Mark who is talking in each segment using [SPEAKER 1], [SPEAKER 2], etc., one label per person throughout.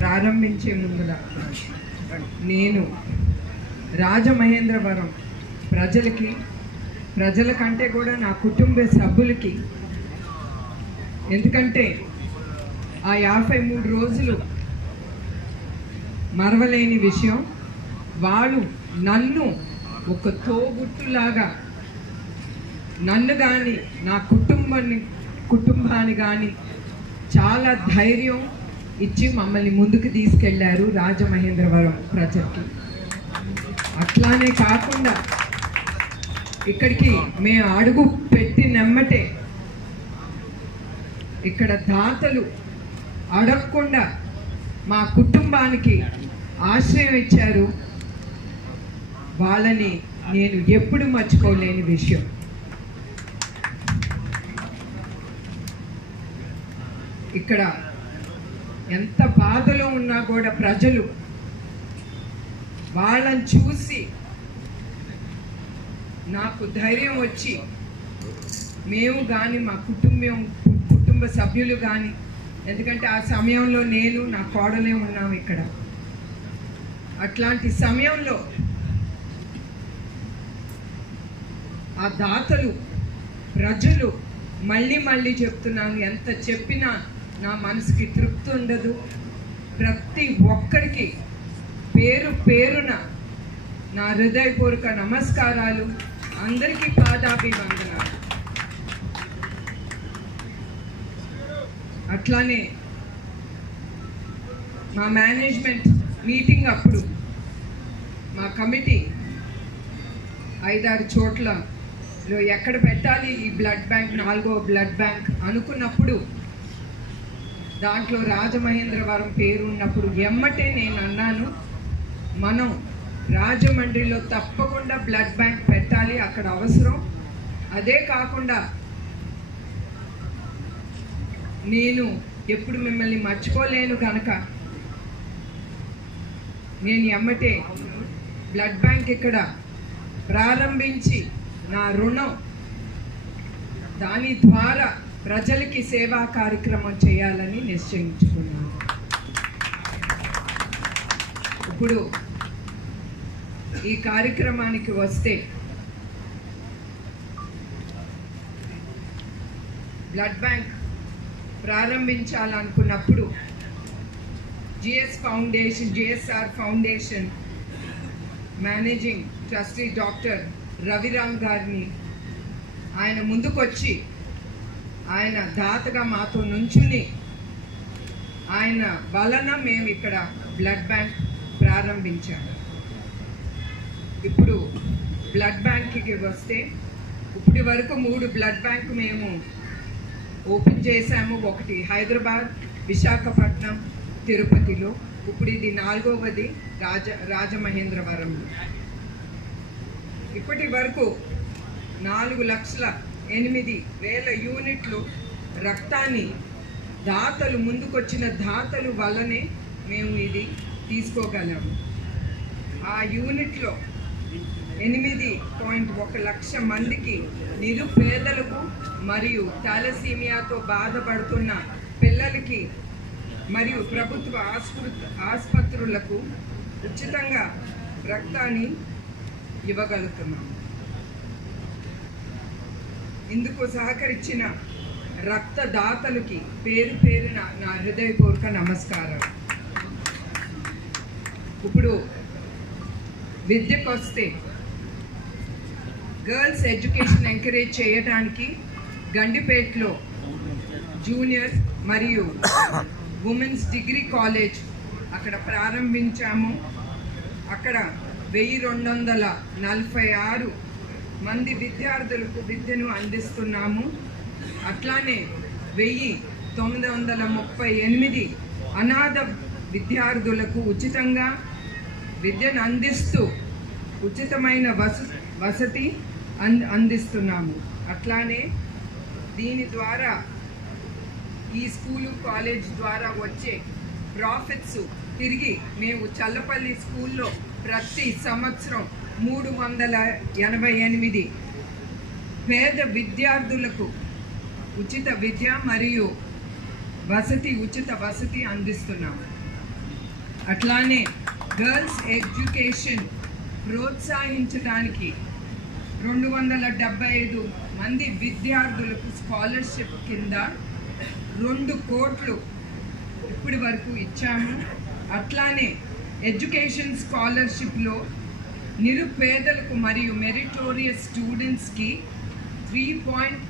[SPEAKER 1] ప్రారంభించే ముందుల నేను రాజమహేంద్రవరం ప్రజలకి ప్రజల కంటే కూడా నా కుటుంబ సభ్యులకి ఎందుకంటే ఆ యాభై మూడు రోజులు మరవలేని విషయం వాళ్ళు నన్ను ఒక తోబుట్టులాగా నన్ను కానీ నా కుటుంబాన్ని కుటుంబాన్ని కానీ చాలా ధైర్యం ఇచ్చి మమ్మల్ని ముందుకు తీసుకెళ్ళారు రాజమహేంద్రవరం ప్రజలకి. అట్లానే కాకుండా ఇక్కడికి మేము అడుగు పెట్టి నెమ్మటే ఇక్కడ దాతలు అడగకుండా మా కుటుంబానికి ఆశ్రయం ఇచ్చారు. వాళ్ళని నేను ఎప్పుడు మర్చిపోలేని విషయం. ఇక్కడ ఎంత బాధలో ఉన్నా కూడా ప్రజలు వాళ్ళని చూసి నాకు ధైర్యం వచ్చి మేము కానీ మా కుటుంబం కుటుంబ సభ్యులు కానీ ఎందుకంటే ఆ సమయంలో నేను నా కోడలే ఉన్నాం ఇక్కడ. అట్లాంటి సమయంలో ఆ దాతలు ప్రజలు మళ్ళీ మళ్ళీ చెప్తున్నాను ఎంత చెప్పినా నా మనసుకి తృప్తి ఉండదు. ప్రతి ఒక్కరికి పేరు పేరున నా హృదయపూర్వక నమస్కారాలు. అందరికీ పాదాభివందనాలు. అట్లానే మా మేనేజ్మెంట్ మీటింగ్ అప్పుడు మా కమిటీ ఐదారు చోట్ల ఎక్కడ పెట్టాలి ఈ బ్లడ్ బ్యాంక్ నాలుగో బ్లడ్ బ్యాంక్ అనుకున్నప్పుడు దాంట్లో రాజమహేంద్రవరం పేరు ఉన్నప్పుడు ఎమ్మటే నేను అన్నాను మనం రాజమండ్రిలో తప్పకుండా బ్లడ్ బ్యాంక్ పెట్టాలి అక్కడ అవసరం. అదే కాకుండా నేను ఎప్పుడు మిమ్మల్ని మర్చిపోలేను కనుక నేను ఎమ్మటే బ్లడ్ బ్యాంక్ ఇక్కడ ప్రారంభించి నా రుణం దాని ద్వారా ప్రజలకి సేవా కార్యక్రమం చేయాలని నిశ్చయించుకున్నాను. ఇప్పుడు ఈ కార్యక్రమానికి వస్తే blood bank ప్రారంభించాలనుకున్నప్పుడు GS foundation GSR foundation managing trustee doctor Raviram గారిని ఆయన ముందుకొచ్చి ఆయన దాతగా మాతో నుంచుని ఆయన వలన మేము ఇక్కడ బ్లడ్ బ్యాంక్ ప్రారంభించాము. ఇప్పుడు బ్లడ్ బ్యాంక్కి వస్తే ఇప్పటి వరకు మూడు బ్లడ్ బ్యాంక్ మేము ఓపెన్ చేశాము. ఒకటి హైదరాబాద్ విశాఖపట్నం తిరుపతిలో. ఇప్పుడు ఇది నాలుగవది రాజ రాజమహేంద్రవరంలో. ఇప్పటి వరకు నాలుగు లక్షల ఎనిమిది వేల యూనిట్లు రక్తాన్ని దాతలు ముందుకొచ్చిన దాతలు వల్లనే మేము ఇది తీసుకోగలము. ఆ యూనిట్లో ఎనిమిది పాయింట్ ఒక లక్ష మందికి నిరుపేదలకు మరియు థాలసీమియాతో బాధపడుతున్న పిల్లలకి మరియు ప్రభుత్వ ఆస్పృ ఆసుపత్రులకు ఉచితంగా రక్తాన్ని ఇవ్వగలుగుతున్నాము. ఇందుకు సహకరించిన రక్తదాతలకి పేరు పేరున నా హృదయపూర్వక నమస్కారం. ఇప్పుడు విద్యకు వస్తే గర్ల్స్ ఎడ్యుకేషన్ ఎంకరేజ్ చేయడానికి గండిపేటలో జూనియర్ మరియు ఉమెన్స్ డిగ్రీ కాలేజ్ అక్కడ ప్రారంభించాము. అక్కడ వెయ్యి రెండు వందల నలభై ఆరు మంది విద్యార్థులకు విద్యను అందిస్తున్నాము. అట్లానే వెయ్యి తొమ్మిది వందల ముప్పై ఎనిమిది అనాథ విద్యార్థులకు ఉచితంగా విద్యను అందిస్తూ ఉచితమైన వస వసతి అంది అందిస్తున్నాము. అట్లానే దీని ద్వారా ఈ స్కూలు కాలేజ్ ద్వారా వచ్చే ప్రాఫిట్స్ తిరిగి మేము చల్లపల్లి స్కూల్లో ప్రతి సంవత్సరం మూడు వందల ఎనభై ఎనిమిది పేద విద్యార్థులకు ఉచిత విద్య మరియు వసతి ఉచిత వసతి అందిస్తున్నాము అట్లానే గర్ల్స్ ఎడ్యుకేషన్ ప్రోత్సహించడానికి రెండు వందల డెబ్బై ఐదు మంది విద్యార్థులకు స్కాలర్షిప్ కింద రెండు కోట్లు ఇప్పటి వరకు ఇచ్చాము. అట్లానే ఎడ్యుకేషన్ స్కాలర్షిప్లో నిరుపేదలకు మరియు మెరిటోరియస్ స్టూడెంట్స్కి three point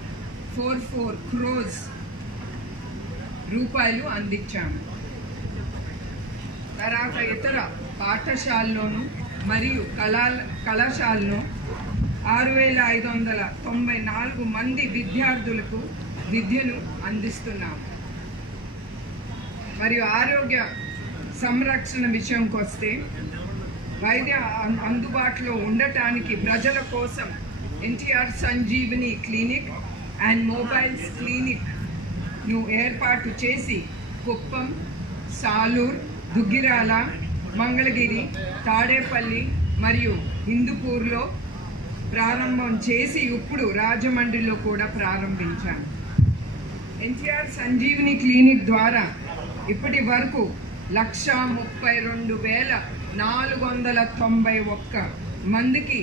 [SPEAKER 1] four four crores రూపాయలు అందించాము. తర్వాత ఇతర పాఠశాలలోను మరియు కళా కళాశాలలో ఆరు వేల ఐదు వందల తొంభై నాలుగు మంది విద్యార్థులకు విద్యను అందిస్తున్నాము. మరియు ఆరోగ్య సంరక్షణ విషయంకి వస్తే వైద్య అం- అందుబాటులో ఉండటానికి ప్రజల కోసం NTR Sanjeevini clinic and mobiles క్లినిక్ను ఏర్పాటు చేసి కుప్పం సాలూర్ దుగ్గిరాల మంగళగిరి తాడేపల్లి మరియు హిందూపూర్లో ప్రారంభం చేసి ఇప్పుడు రాజమండ్రిలో కూడా ప్రారంభించాను ఎన్టీఆర్ సంజీవిని క్లినిక్ ద్వారా ఇప్పటి వరకు లక్ష ముప్పై రెండు వేల నాలుగు వందల తొంభై ఒక్క మందికి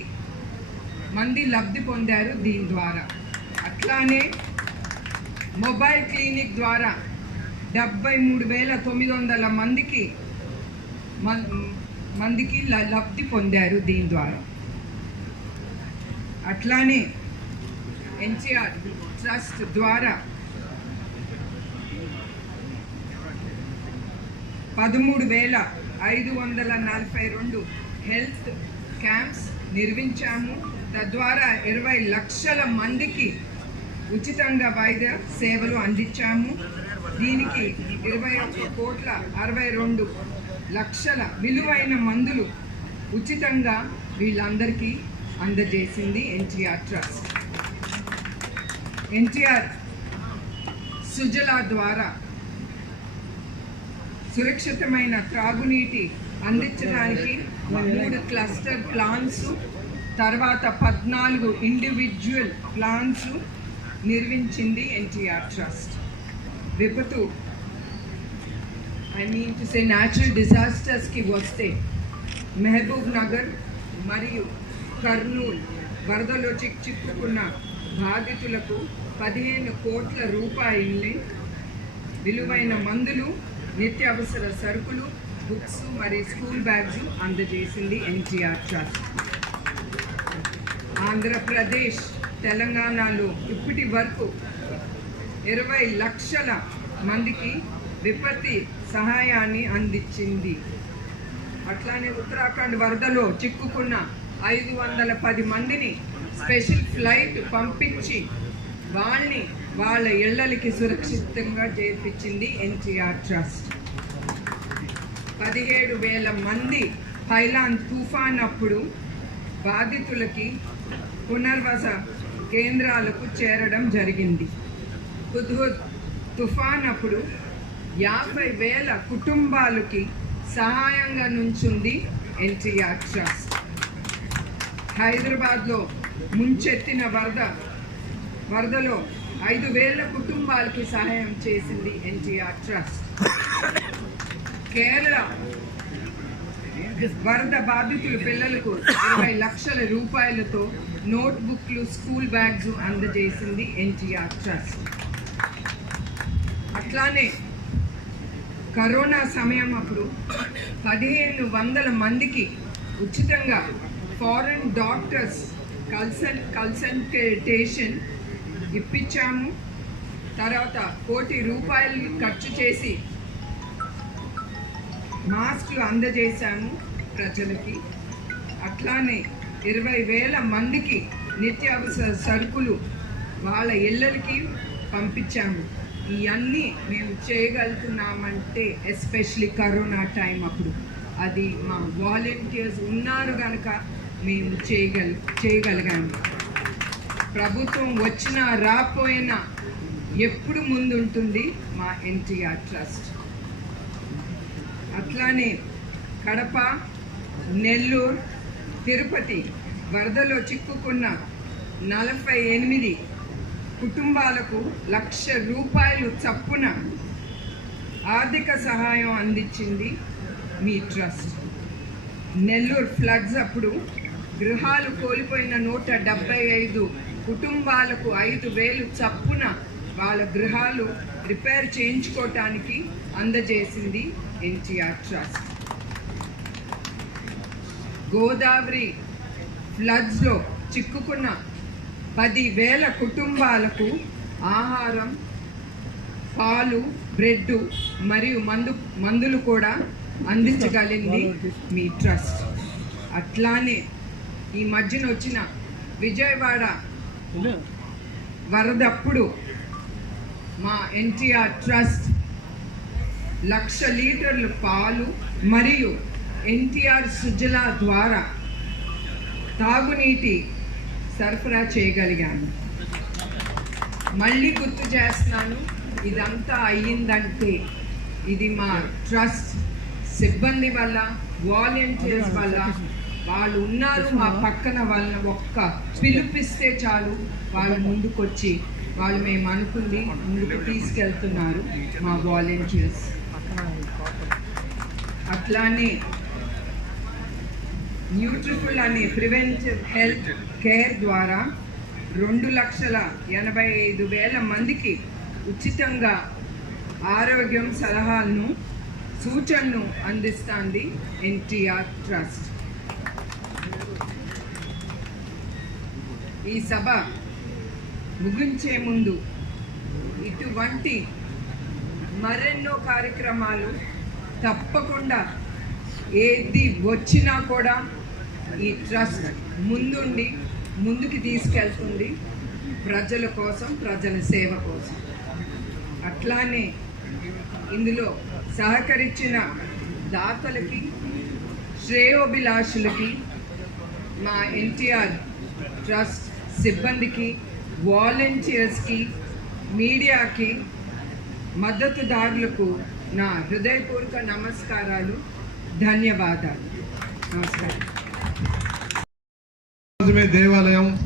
[SPEAKER 1] మంది లబ్ధి పొందారు దీని ద్వారా. అట్లానే మొబైల్ క్లినిక్ ద్వారా డెబ్బై మూడు వేల తొమ్మిది వందల మందికి మందికి ల- లబ్ధి పొందారు దీని ద్వారా. అట్లానే ఎన్టీఆర్ ట్రస్ట్ ద్వారా పదమూడు వేల ఐదు వందల నలభై రెండు హెల్త్ క్యాంప్స్ నిర్మించాము. తద్వారా ఇరవై లక్షల మందికి ఉచితంగా వైద్య సేవలు అందించాము. దీనికి ఇరవై ఒక్క కోట్ల అరవై రెండు లక్షల విలువైన మందులు ఉచితంగా వీళ్ళందరికీ అందజేసింది ఎన్టీఆర్ ట్రస్ట్. ఎన్టీఆర్ సుజలా ద్వారా సురక్షితమైన త్రాగునీటి అందించడానికి మూడు క్లస్టర్ ప్లాన్స్ తర్వాత పద్నాలుగు ఇండివిజువల్ ప్లాన్స్ నిర్మించింది ఎన్టీఆర్ ట్రస్ట్. విపత్తు I mean to say natural డిజాస్టర్స్కి వస్తే మహబూబ్ నగర్ మరియు కర్నూల్ వరదలో చిక్ చిక్కుకున్న బాధితులకు పదిహేను కోట్ల రూపాయల్ని విలువైన మందులు నిత్యావసర సరుకులు బుక్స్ మరియు స్కూల్ బ్యాగ్స్ అందజేసింది ఎన్టీఆర్ ట్రస్ట్ ఆంధ్రప్రదేశ్ తెలంగాణలో ఇప్పటి వరకు ఇరవై లక్షల మందికి విపత్తి సహాయాన్ని అందించింది. అట్లానే ఉత్తరాఖండ్ వరదలో చిక్కుకున్న ఐదు వందల పది మందిని స్పెషల్ ఫ్లైట్ పంపించి వాళ్ళని వాళ్ళ ఇళ్ళకి సురక్షితంగా చేర్పించింది ఎన్టీఆర్ ట్రస్ట్. పదిహేడు వేల మంది హైలాన్ తుఫాన్ అప్పుడు బాధితులకి పునర్వస కేంద్రాలకు చేరడం జరిగింది. హుద్హుద్ తుఫాన్ అప్పుడు యాభై వేల కుటుంబాలకి సహాయంగా నుంచుంది ఎన్టీఆర్ ట్రస్ట్. హైదరాబాద్లో ముంచెత్తిన వరద వరదలో ఐదు వేల కుటుంబాలకి సహాయం చేసింది ఎన్టీఆర్ ట్రస్ట్. కేరళ. వరద బాధితుల పిల్లలకు ఇరవై లక్షల రూపాయలతో నోట్బుక్లు స్కూల్ బ్యాగ్స్ అందజేసింది ఎన్టీఆర్ ట్రస్ట్. అట్లానే కరోనా సమయం అప్పుడు పదిహేను వందల మందికి ఉచితంగా ఫారెన్ డాక్టర్స్ కన్సల్ కన్సల్టేషన్ ఇప్పించాము. తర్వాత కోటి రూపాయలు ఖర్చు చేసి మాస్క్లు అందజేశాము ప్రజలకి. అట్లానే ఇరవై వేల మందికి నిత్యావసర సరుకులు వాళ్ళ ఇళ్ళకి పంపించాము. ఇవన్నీ మేము చేయగలుగుతున్నామంటే ఎస్పెషలీ కరోనా టైం అప్పుడు. అది మా వాలంటీర్స్ ఉన్నారు కనుక మేము చేయగల చేయగలిగాము. ప్రభుత్వం వచ్చినా రాపోయినా ఎప్పుడు ముందుంటుంది మా ఎన్టీఆర్ ట్రస్ట్. అట్లానే కడప నెల్లూరు తిరుపతి వరదలో చిక్కుకున్న నలభై ఎనిమిది కుటుంబాలకు లక్ష రూపాయలు చప్పున ఆర్థిక సహాయం అందించింది మీ ట్రస్ట్. నెల్లూరు ఫ్లడ్స్ అప్పుడు గృహాలు కోల్పోయిన నూట డెబ్బై ఐదు కుటుంబాలకు ఐదు వేలు చప్పున వాళ్ళ గృహాలు రిపేర్ చేయించుకోవటానికి అందజేసింది ఎన్టీఆర్ ట్రస్ట్ గోదావరి ఫ్లడ్స్లో చిక్కుకున్న పదివేల కుటుంబాలకు ఆహారం పాలు బ్రెడ్ మరియు మందు మందులు కూడా అందించగలిగింది మీ ట్రస్ట్. అట్లానే ఈ మధ్యన వచ్చిన విజయవాడ వరదప్పుడు మా ఎన్టీఆర్ ట్రస్ట్ లక్ష లీటర్ల పాలు మరియు ఎన్టీఆర్ సుజలా ద్వారా తాగునీటి సరఫరా చేయగలిగాను. మళ్ళీ గుర్తు చేస్తున్నాను ఇదంతా అయ్యిందంటే ఇది మా ట్రస్ట్ సిబ్బంది వల్ల వాలంటీర్స్ వల్ల వాళ్ళు ఉన్నారు మా పక్కన వాళ్ళ ఒక్క పిలుపిస్తే చాలు వాళ్ళు ముందుకొచ్చి వాళ్ళు మేము అనుకుంది ముందుకు తీసుకెళ్తున్నారు మా వాలంటీర్స్. అట్లానే న్యూట్రిఫుల్ అనే ప్రివెంటివ్ హెల్త్ కేర్ ద్వారా రెండు లక్షల ఎనభై ఐదు వేల మందికి ఉచితంగా ఆరోగ్యం సలహాలను సూచనను అందిస్తుంది ఎన్టీఆర్ ట్రస్ట్. ఈ సభ ముగించే ముందు ఇటువంటి మరెన్నో కార్యక్రమాలు తప్పకుండా ఏది వచ్చినా కూడా ఈ ట్రస్ట్ ముందుండి ముందుకు తీసుకెళ్తుంది ప్రజల కోసం ప్రజల సేవ కోసం. అట్లానే ఇందులో సహకరించిన దాతలకి శ్రేయోభిలాషులకి మా ఎన్టీఆర్ ట్రస్ట్ సిబ్బందికి వాలంటీర్స్కి మీడియాకి మద్దతుదారులకు నా హృదయపూర్వక నమస్కారాలు ధన్యవాదాలు. నమస్కారం.
[SPEAKER 2] దేవాలయం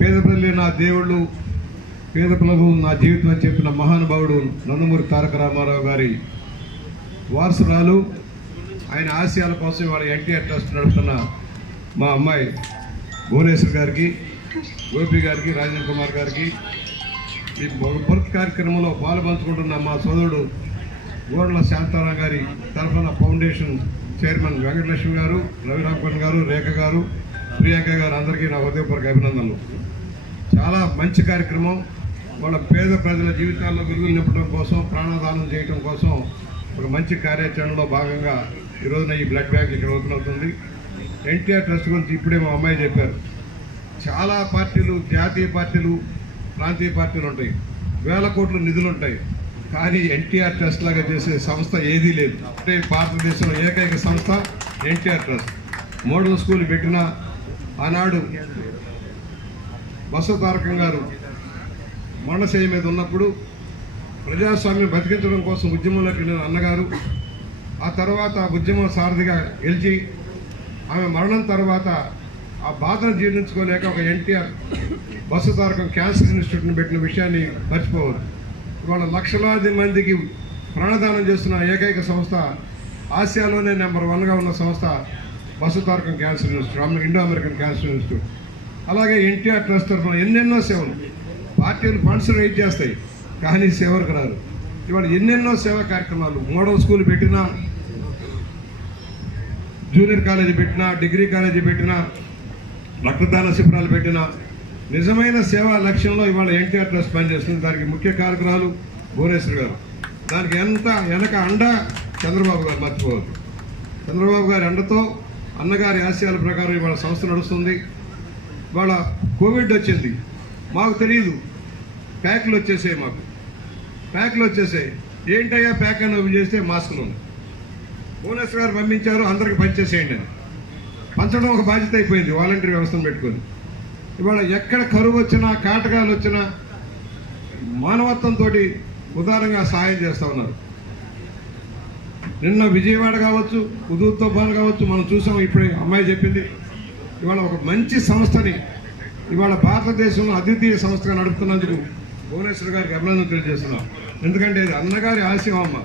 [SPEAKER 2] పేదపల్లి నా దేవుళ్ళు పేద ప్రజలు నా జీవితం అని చెప్పిన మహానుభావుడు నందమూరి తారక రామారావు గారి వారసురాలు. ఆయన ఆశయాల కోసం వాళ్ళ ఎన్టీఆర్ ట్రస్ట్ నడుపుతున్న మా అమ్మాయి భువనేశ్వర్ గారికి గోపి గారికి రాజేంద్ర కుమార్ గారికి. ఈ బర్త్ కార్యక్రమంలో పాల్పంచుకుంటున్న మా సోదరుడు గోడల శాంతారాం గారి తరఫున ఫౌండేషన్ చైర్మన్ వెంకటలక్ష్మి గారు రవిరామకరణ్ గారు రేఖ గారు ప్రియాంక గారు అందరికీ నా హృదయపూర్వక అభినందనలు. చాలా మంచి కార్యక్రమం. వాళ్ళ పేద ప్రజల జీవితాల్లో వెలుగులు నింపడం కోసం ప్రాణదానం చేయడం కోసం ఒక మంచి కార్యాచరణలో భాగంగా ఈ ఈ బ్లడ్ బ్యాంక్ ఇక్కడ ఓపెన్ అవుతుంది. ఎన్టీఆర్ ట్రస్ట్ గురించి ఇప్పుడే మా అమ్మాయి చెప్పారు. చాలా పార్టీలు జాతీయ పార్టీలు ప్రాంతీయ పార్టీలు ఉంటాయి. వేల కోట్ల నిధులు ఉంటాయి కానీ ఎన్టీఆర్ ట్రస్ట్ లాగా చేసే సంస్థ ఏదీ లేదు. అంటే భారతదేశంలో ఏకైక సంస్థ ఎన్టీఆర్ ట్రస్ట్. మోడల్ స్కూల్ పెట్టిన ఆనాడు బసవతారకం గారు మరణశయ మీద ఉన్నప్పుడు ప్రజాస్వామ్యం బతికించడం కోసం ఉద్యమంలోకి వెళ్ళిన అన్నగారు ఆ తర్వాత ఉద్యమం సారథిగా గెలిచి ఆమె మరణం తర్వాత ఆ బాధను జీర్ణించుకోలేక ఒక ఎన్టీఆర్ బస్సు తారకం క్యాన్సర్ ఇన్స్టిట్యూట్ని పెట్టిన విషయాన్ని మర్చిపోవద్దు. ఇవాళ లక్షలాది మందికి ప్రాణదానం చేస్తున్న ఏకైక సంస్థ ఆసియాలోనే నెంబర్ వన్గా ఉన్న సంస్థ Basavatarakam cancer institute Indo American cancer institute. అలాగే ఎన్టీఆర్ ట్రస్ట్ తరఫున ఎన్నెన్నో సేవలు. పార్టీలు ఫండ్స్ రైట్ చేస్తాయి కానీ సేవలకు రాదు ఇవాళ ఎన్నెన్నో సేవా కార్యక్రమాలు మోడల్ స్కూల్ పెట్టినా జూనియర్ కాలేజీ పెట్టినా డిగ్రీ కాలేజీ పెట్టినా రక్తదాన శిబిరాలు పెట్టినా నిజమైన సేవా లక్ష్యంలో ఇవాళ ఎన్టీఆర్ ట్రస్ట్ పనిచేస్తుంది. దానికి ముఖ్య కార్యక్రమాలు భువనేశ్వర్ గారు. దానికి ఎంత వెనక అండ చంద్రబాబు గారు మర్చిపోవద్దు. చంద్రబాబు గారి అండతో అన్నగారి ఆశయాల ప్రకారం ఇవాళ సంస్థ నడుస్తుంది. ఇవాళ కోవిడ్ వచ్చింది. మాకు తెలియదు ప్యాక్లు వచ్చేసాయి మాకు. ప్యాక్లు వచ్చేసాయి. ఏంటయ్యా ప్యాక్ అని ఓపెన్ చేస్తే మాస్కులు ఉన్నాయి. భువనేశ్వర్ గారు పంపించారు. అందరికి పనిచేసేయండి అని. పంచడం ఒక బాధ్యత అయిపోయింది. వాలంటీర్ వ్యవస్థను పెట్టుకొని. ఇవాళ ఎక్కడ కరువు వచ్చినా కాటకాలు వచ్చినా మానవత్వంతో ఉదారంగా సహాయం చేస్తూ ఉన్నారు. నిన్న విజయవాడ కావచ్చు ఉదూర్ తుఫాన్ కావచ్చు మనం చూసాం ఇప్పుడు అమ్మాయి చెప్పింది. ఇవాళ ఒక మంచి సంస్థని ఇవాళ భారతదేశంలో అద్వితీయ సంస్థగా నడుపుతున్నందుకు భువనేశ్వర్ గారికి అభినందన తెలియజేస్తున్నాం. ఎందుకంటే ఇది అన్నగారి ఆశయం అమ్మ.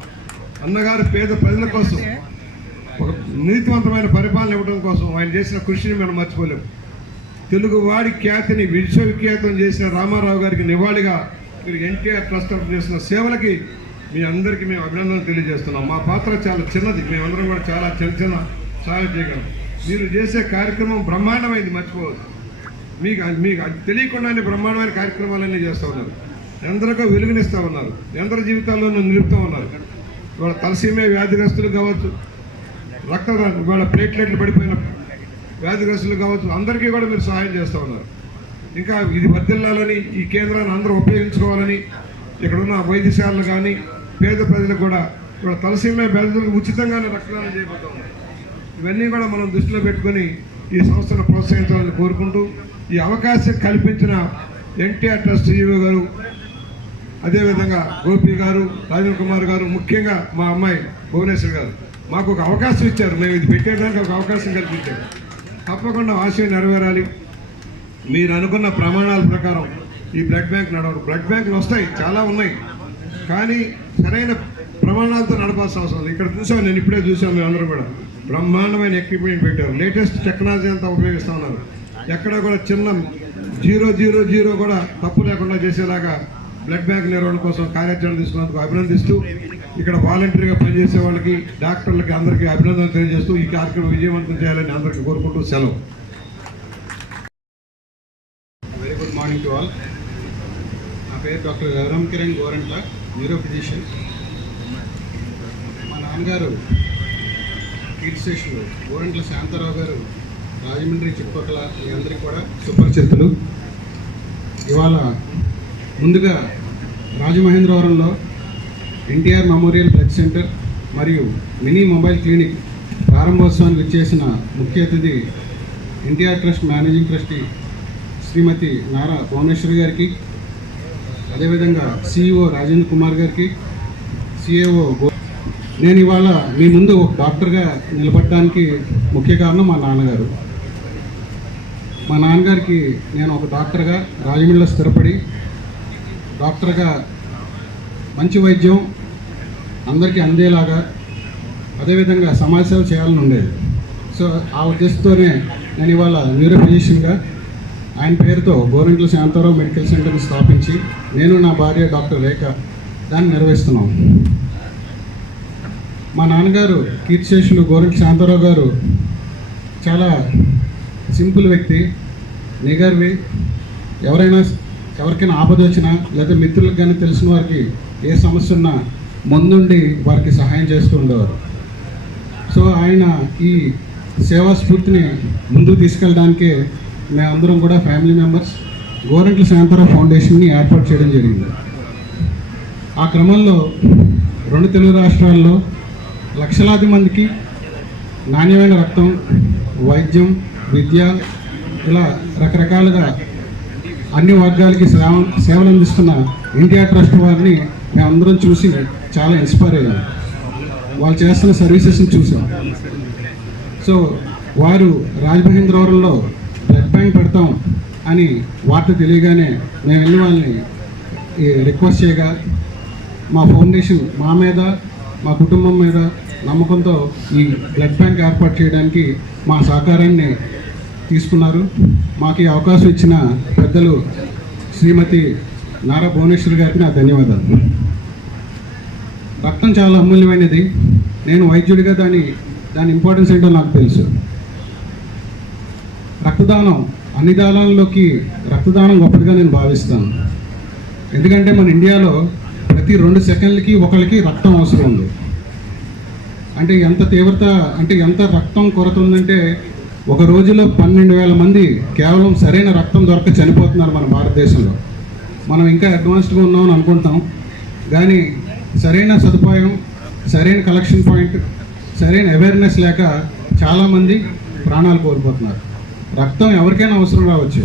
[SPEAKER 2] అన్నగారి పేద ప్రజల కోసం ఒక నీతివంతమైన పరిపాలన ఇవ్వడం కోసం ఆయన చేసిన కృషిని మనం మర్చిపోలేము తెలుగువాడి ఖ్యాతిని విశ్వవిఖ్యాతం చేసిన రామారావు గారికి నివాళిగా మీరు ఎన్టీఆర్ ట్రస్ట్ చేసిన సేవలకి మీ అందరికీ మేము అభినందనలు తెలియజేస్తున్నాం. మా పాత్ర చాలా చిన్నది. మేమందరం కూడా చాలా చిన్న చిన్న సహాయం చేయగలం. మీరు చేసే కార్యక్రమం బ్రహ్మాండమైంది మర్చిపోవద్దు. మీకు మీకు అది తెలియకుండానే బ్రహ్మాండమైన కార్యక్రమాలన్నీ చేస్తూ ఉన్నారు. ఎందరికో వెలుగునిస్తూ ఉన్నారు. ఎందరి జీవితాల్లోనూ నిలుపుతూ ఉన్నారు. ఇవాళ తలసీమే వ్యాధిగ్రస్తులు కావచ్చు రక్త ఇవాళ ప్లేట్లెట్లు పడిపోయిన వ్యాధిగ్రస్తులు కావచ్చు అందరికీ కూడా మీరు సహాయం చేస్తూ ఉన్నారు. ఇంకా ఇది వర్దిల్లాలని ఈ కేంద్రాన్ని అందరూ ఉపయోగించుకోవాలని ఇక్కడున్న వైద్యశాలలు కానీ పేద ప్రజలకు కూడా ఇక్కడ తలసీమే బాధితులకు ఉచితంగానే రక్తదానం చేయబోతున్నారు ఇవన్నీ కూడా మనం దృష్టిలో పెట్టుకొని ఈ సంస్థను ప్రోత్సహించాలని కోరుకుంటూ ఈ అవకాశం కల్పించిన ఎన్టీఆర్ ట్రస్ట్ ఈవో గారు అదేవిధంగా గోపి గారు రాజేంద్ర కుమార్ గారు ముఖ్యంగా మా అమ్మాయి భువనేశ్వర్ గారు మాకు ఒక అవకాశం ఇచ్చారు. మేము ఇది పెట్టేయడానికి ఒక అవకాశం కల్పించారు. తప్పకుండా ఆశయం నెరవేరాలి. మీరు అనుకున్న ప్రమాణాల ప్రకారం ఈ బ్లడ్ బ్యాంక్ నడవరు బ్లడ్ బ్యాంకులు వస్తాయి చాలా ఉన్నాయి. కానీ సరైన ప్రమాణాలతో నడపాల్సిన అవసరం లేదు. ఇక్కడ చూసాం నేను ఇప్పుడే చూసాను మేము అందరూ కూడా. బ్రహ్మాండమైన ఎక్విప్మెంట్ పెట్టారు. లేటెస్ట్ టెక్నాలజీ అంతా ఉపయోగిస్తూ ఉన్నారు. ఎక్కడ కూడా చిన్న జీరో జీరో జీరో కూడా తప్పు లేకుండా చేసేలాగా బ్లడ్ బ్యాంక్ నిర్వహణ కోసం కార్యాచరణ తీసుకున్నందుకు అభినందిస్తూ ఇక్కడ వాలంటీర్గా పనిచేసే వాళ్ళకి డాక్టర్లకి అందరికీ అభినందనలు తెలియజేస్తూ ఈ కార్యక్రమం విజయవంతం చేయాలని అందరికీ కోరుకుంటూ సెలవు.
[SPEAKER 3] Very good morning to all నా పేరు doctor Raghuram Kiran Gorantla neuro physician. మా నాన్నగారు కీర్తిశేషులు గోరంట్ల శాంతారావు గారు రాజమండ్రి చుట్టుపక్కల మీ అందరికీ కూడా సుపరిచితులు ఇవాళ ముందుగా రాజమహేంద్రవరంలో ఎన్టీఆర్ మెమోరియల్ బ్లడ్ సెంటర్ మరియు మినీ మొబైల్ క్లినిక్ ప్రారంభోత్సవానికి ఇచ్చేసిన ముఖ్య అతిథి NTR trust managing trustee Shrimati Nara Bhuvaneshwari గారికి అదేవిధంగా సిఇఓ రాజేంద్ర కుమార్ గారికి సిఏఓ గో నేను ఇవాళ మీ ముందు ఒక డాక్టర్గా నిలబడడానికి ముఖ్య కారణం మా నాన్నగారు. మా నాన్నగారికి నేను ఒక డాక్టర్గా రాజమండ్రిలో స్థిరపడి డాక్టర్గా మంచి వైద్యం అందరికీ అందేలాగా అదేవిధంగా సమాజ సేవ చేయాలని ఉండేది. సో ఆ ఉద్దేశంతోనే నేను ఇవాళ న్యూరో ఫిజిషియన్గా ఆయన పేరుతో గోరంట్ల శాంతారావు మెడికల్ సెంటర్ని స్థాపించి నేను నా భార్య డాక్టర్ రేఖ దాన్ని నిర్వహిస్తున్నాం. మా నాన్నగారు కీర్తిశేషులు గోరంట్ల శాంతారావు గారు చాలా సింపుల్ వ్యక్తి నిగర్వి. ఎవరైనా ఎవరికైనా ఆపద వచ్చినా లేదా మిత్రులకు కానీ తెలిసిన వారికి ఏ సమస్య ఉన్నా ముందుండి వారికి సహాయం చేస్తూ ఉండేవారు. సో ఆయన ఈ సేవా స్ఫూర్తిని ముందుకు తీసుకెళ్ళడానికే మేమందరం కూడా ఫ్యామిలీ మెంబర్స్ గోరంట్ల శాంతారావు ఫౌండేషన్ని ఏర్పాటు చేయడం జరిగింది. ఆ క్రమంలో రెండు తెలుగు రాష్ట్రాల్లో లక్షలాది మందికి నాణ్యమైన రక్తం వైద్యం విద్య ఇలా రకరకాలుగా అన్ని వర్గాలకి సేవ సేవలు అందిస్తున్న ఇండియా ట్రస్ట్ వారిని మేము అందరం చూసి చాలా ఇన్స్పైర్ అయ్యాం. వాళ్ళు చేస్తున్న సర్వీసెస్ని చూసాం. సో వారు రాజమహేంద్రవరంలో బ్లడ్ బ్యాంక్ పెడతాం అని వార్త తెలియగానే మేము వెళ్ళి వాళ్ళని రిక్వెస్ట్ చేయగా మా ఫౌండేషన్ మా మీద మా కుటుంబం మీద నమ్మకంతో ఈ బ్లడ్ బ్యాంక్ ఏర్పాటు చేయడానికి మా సహకారాన్ని తీసుకున్నారు. మాకు ఈ అవకాశం ఇచ్చిన పెద్దలు శ్రీమతి నారా భువనేశ్వరి గారికి నా ధన్యవాదాలు. రక్తం చాలా అమూల్యమైనది. నేను వైద్యుడిగా దాని దాని ఇంపార్టెన్స్ ఏంటో నాకు తెలుసు. రక్తదానం అన్ని దానాల్లోకి రక్తదానం గొప్పదిగా నేను భావిస్తాను. ఎందుకంటే మన ఇండియాలో ప్రతి రెండు సెకండ్లకి ఒకరికి రక్తం అవసరం ఉంది. అంటే ఎంత తీవ్రత అంటే ఎంత రక్తం కొరత ఉందంటే ఒక రోజులో పన్నెండు వేల మంది కేవలం సరైన రక్తం దొరక చనిపోతున్నారు మన భారతదేశంలో. మనం ఇంకా అడ్వాన్స్డ్గా ఉన్నామని అనుకుంటాం. కానీ సరైన సదుపాయం సరైన కలెక్షన్ పాయింట్ సరైన అవేర్నెస్ లేక చాలామంది ప్రాణాలు కోల్పోతున్నారు. రక్తం ఎవరికైనా అవసరం రావచ్చు.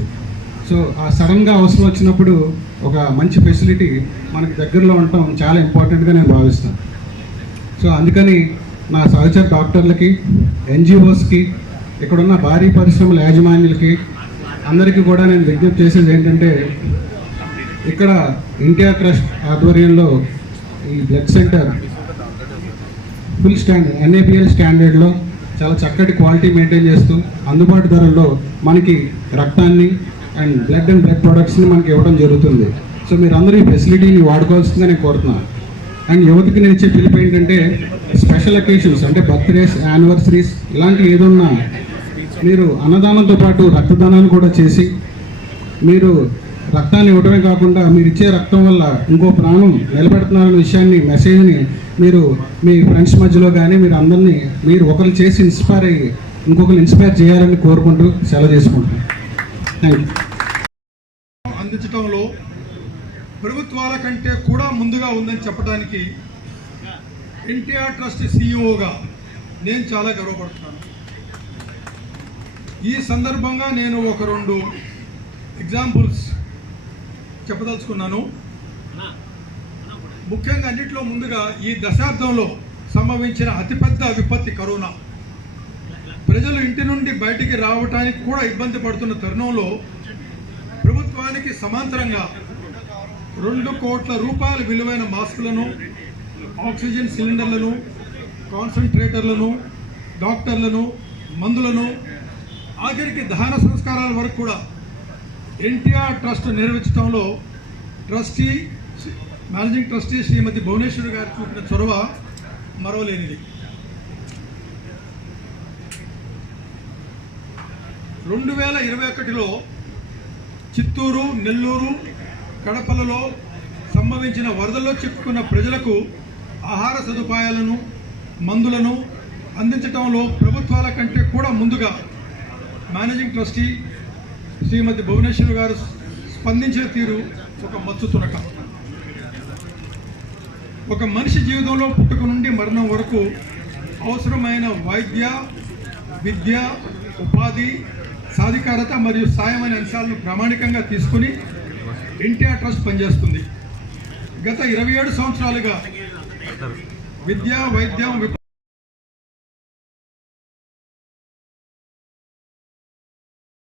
[SPEAKER 3] సో ఆ సడన్గా అవసరం వచ్చినప్పుడు ఒక మంచి ఫెసిలిటీ మనకి దగ్గరలో ఉండటం చాలా ఇంపార్టెంట్గా నేను భావిస్తాను. సో అందుకని నా సహచర డాక్టర్లకి ఎన్జిఓస్కి ఇక్కడున్న భారీ పరిశ్రమల యాజమాన్యులకి అందరికీ కూడా నేను విజ్ఞప్తి చేసేది ఏంటంటే ఇక్కడ ఇండియా ట్రస్ట్ ఆధ్వర్యంలో ఈ blood centre full standard NABL స్టాండర్డ్లో చాలా చక్కటి క్వాలిటీ మెయింటైన్ చేస్తూ అందుబాటు ధరల్లో మనకి రక్తాన్ని అండ్ బ్లడ్ అండ్ బ్లడ్ ప్రొడక్ట్స్ని మనకి ఇవ్వడం జరుగుతుంది. సో మీరు అందరూ ఈ ఫెసిలిటీని వాడుకోవాల్సిందని నేను కోరుతున్నాను. అండ్ యువతకి నేను ఇచ్చే పిలుపు ఏంటంటే స్పెషల్ అకేషన్స్ అంటే బర్త్డేస్ యానివర్సరీస్ ఇలాంటి ఏదన్నా మీరు అన్నదానంతో పాటు రక్తదానాన్ని కూడా చేసి మీరు రక్తాన్ని ఇవ్వడమే కాకుండా మీరు ఇచ్చే రక్తం వల్ల ఇంకో ప్రాణం నిలబెడుతున్నారనే విషయాన్ని మెసేజ్ని మీరు మీ ఫ్రెండ్స్ మధ్యలో కానీ మీరు అందరినీ మీరు ఒకరు చేసి ఇన్స్పైర్ అయ్యి ఇంకొకరు ఇన్స్పైర్ చేయాలని కోరుకుంటూ సెలవు చేసుకుంటున్నాను థ్యాంక్ యూ
[SPEAKER 4] అందించడంలో ప్రభుత్వాల కంటే కూడా ముందుగా ఉందని చెప్పడానికి ఎన్టీఆర్ ట్రస్ట్ సిఇఓగా నేను చాలా గర్వపడుతున్నాను. ఈ సందర్భంగా నేను ఒక రెండు ఎగ్జాంపుల్స్ చెప్పదలుచుకున్నాను. ముఖ్యంగా అన్నింటిలో ముందుగా ఈ దశాబ్దంలో సంభవించిన అతిపెద్ద విపత్తి కరోనా. ప్రజలు ఇంటి నుండి బయటికి రావడానికి కూడా ఇబ్బంది పడుతున్న తరుణంలో ప్రభుత్వానికి సమాంతరంగా రెండు కోట్ల రూపాయల విలువైన మాస్కులను ఆక్సిజన్ సిలిండర్లను కాన్సన్ట్రేటర్లను డాక్టర్లను మందులను ఆఖరికి దహన సంస్కారాల వరకు కూడా ఎన్టీఆర్ ట్రస్ట్ నిర్వహించడంలో trustee managing trustee Shrimati Bhuvaneshwari గారు చూపిన చొరవ మరవలేనిది. రెండు వేల ఇరవై ఒకటిలో చిత్తూరు నెల్లూరు కడపలలో సంభవించిన వరదల్లో చిక్కుకున్న ప్రజలకు ఆహార సదుపాయాలను మందులను అందించడంలో ప్రభుత్వాల కంటే కూడా ముందుగా మేనేజింగ్ ట్రస్టీ శ్రీమతి భువనేశ్వర్ గారు స్పందించిన తీరు ఒక మచ్చు తునక. ఒక మనిషి జీవితంలో పుట్టుక నుండి మరణం వరకు అవసరమైన వైద్య విద్య ఉపాధి సాధికారత మరియు సాయం అనే అంశాలను ప్రామాణికంగా తీసుకుని ఎన్టీఆర్ ట్రస్ట్ పనిచేస్తుంది. గత ఇరవై ఏడు సంవత్సరాలుగా విద్య వైద్యం